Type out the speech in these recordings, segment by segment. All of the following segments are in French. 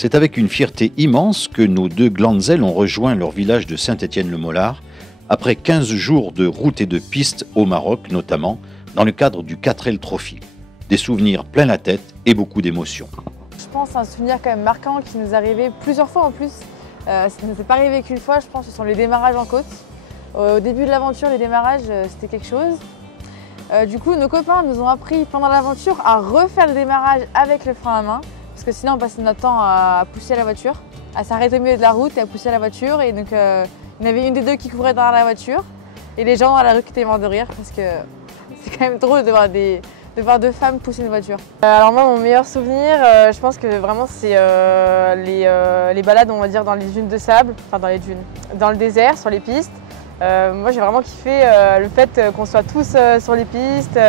C'est avec une fierté immense que nos deux glandes ailes ont rejoint leur village de Saint-Étienne-le-Mollard, après 15 jours de route et de piste au Maroc notamment, dans le cadre du 4L Trophy. Des souvenirs plein la tête et beaucoup d'émotions. Je pense à un souvenir quand même marquant qui nous est arrivé plusieurs fois en plus. Ça ne nous est pas arrivé qu'une fois, je pense que ce sont les démarrages en côte. Au début de l'aventure, les démarrages, c'était quelque chose. Du coup, nos copains nous ont appris pendant l'aventure à refaire le démarrage avec le frein à main. Parce que sinon, on passait notre temps à pousser la voiture, à s'arrêter au milieu de la route et à pousser la voiture. Et donc, il y en avait une des deux qui courait dans la voiture. Et les gens dans la rue qui étaient morts de rire parce que c'est quand même drôle de voir deux femmes pousser une voiture. Alors moi, mon meilleur souvenir, je pense que vraiment c'est les balades, on va dire, dans les dunes de sable, enfin dans les dunes, dans le désert, sur les pistes. Moi, j'ai vraiment kiffé le fait qu'on soit tous sur les pistes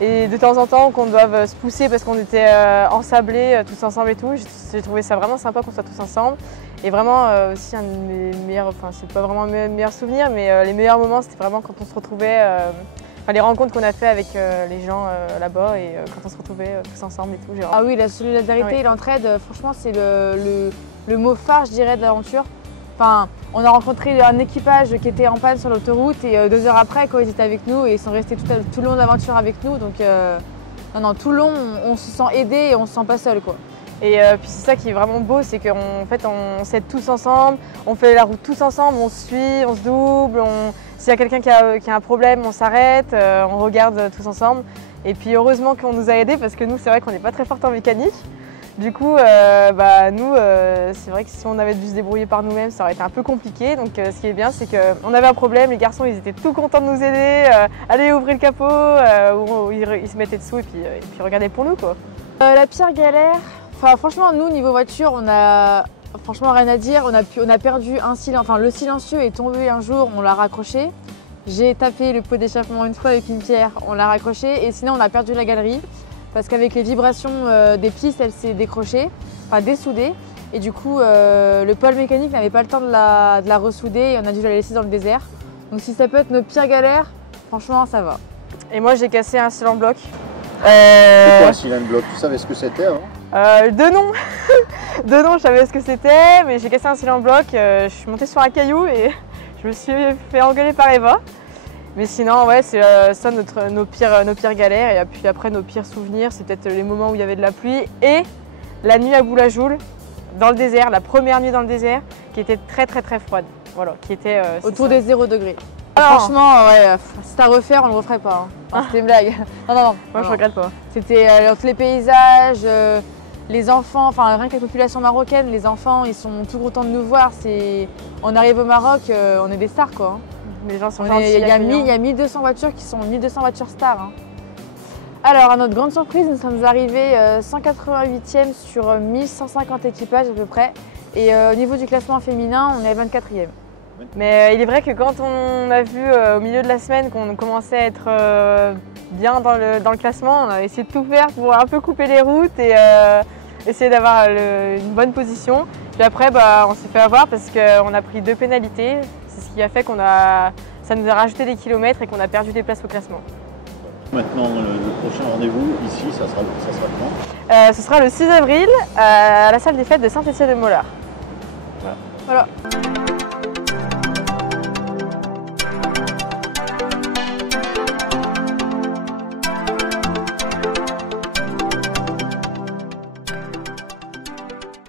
et de temps en temps qu'on doive se pousser parce qu'on était ensablés tous ensemble et tout. J'ai trouvé ça vraiment sympa qu'on soit tous ensemble. Et vraiment aussi un de mes meilleurs, enfin c'est pas vraiment mes meilleurs souvenirs, mais les meilleurs moments c'était vraiment quand on se retrouvait, les rencontres qu'on a fait avec les gens là-bas et quand on se retrouvait tous ensemble et tout. Ah oui, la solidarité et l'entraide, franchement c'est le mot phare je dirais de l'aventure. Enfin, on a rencontré un équipage qui était en panne sur l'autoroute et 2 heures après, quand ils étaient avec nous, et ils sont restés tout le long de l'aventure avec nous. Donc, non, tout le long, on se sent aidé et on se sent pas seul, quoi. Et puis c'est ça qui est vraiment beau, c'est qu'en fait, on s'aide tous ensemble, on fait la route tous ensemble, on se suit, on se double. S'il y a quelqu'un qui a un problème, on s'arrête, on regarde tous ensemble. Et puis heureusement qu'on nous a aidés parce que nous, c'est vrai qu'on n'est pas très forts en mécanique. Du coup, nous, c'est vrai que si on avait dû se débrouiller par nous-mêmes, ça aurait été un peu compliqué. Donc ce qui est bien, c'est qu'on avait un problème, les garçons, ils étaient tout contents de nous aider, allez ouvrir le capot, ils se mettaient dessous et puis regardaient pour nous, quoi. La pire galère, franchement, nous, niveau voiture, on a franchement rien à dire. On a perdu un silencieux, enfin le silencieux est tombé un jour, on l'a raccroché. J'ai tapé le pot d'échappement une fois avec une pierre, on l'a raccroché et sinon on a perdu la galerie. Parce qu'avec les vibrations des pistes, elle s'est décrochée, enfin dessoudée. Et du coup, le pôle mécanique n'avait pas le temps de la ressouder et on a dû la laisser dans le désert. Donc si ça peut être nos pires galères, franchement, ça va. Et moi, j'ai cassé un cylindre bloc. C'est quoi un cylindre bloc? Tu savais ce que c'était avant? De nom De nom, je savais ce que c'était, mais j'ai cassé un cylindre bloc. Je suis montée sur un caillou et je me suis fait engueuler par Eva. Mais sinon, ouais, c'est ça nos pires galères. Et puis après, nos pires souvenirs, c'est peut-être les moments où il y avait de la pluie et la nuit à Boulajoul, dans le désert, la première nuit dans le désert, qui était très très très froide. Voilà, qui était autour des 0 degrés. Franchement, ouais, si à refaire, on le referait pas. Hein. C'était une blague. Non. Moi, je regrette pas. C'était entre les paysages, les enfants, enfin rien que la population marocaine, les enfants, ils sont tout contents de nous voir. On arrive au Maroc, on est des stars, quoi. Hein. Les gens sont gentils. Il y a 1200 voitures qui sont 1200 voitures stars. Hein. Alors, à notre grande surprise, nous sommes arrivés 188e sur 1150 équipages à peu près. Et au niveau du classement féminin, on est 24e. Mais il est vrai que quand on a vu au milieu de la semaine qu'on commençait à être bien dans le classement, on a essayé de tout faire pour un peu couper les routes et essayer d'avoir une bonne position. Puis après, on s'est fait avoir parce qu'on a pris 2 pénalités. C'est ce qui a fait ça nous a rajouté des kilomètres et qu'on a perdu des places au classement. Maintenant, le prochain rendez-vous ici, ça sera quand? Ce sera le 6 avril à la salle des fêtes de Saint-Étienne-le-Mollard. Voilà.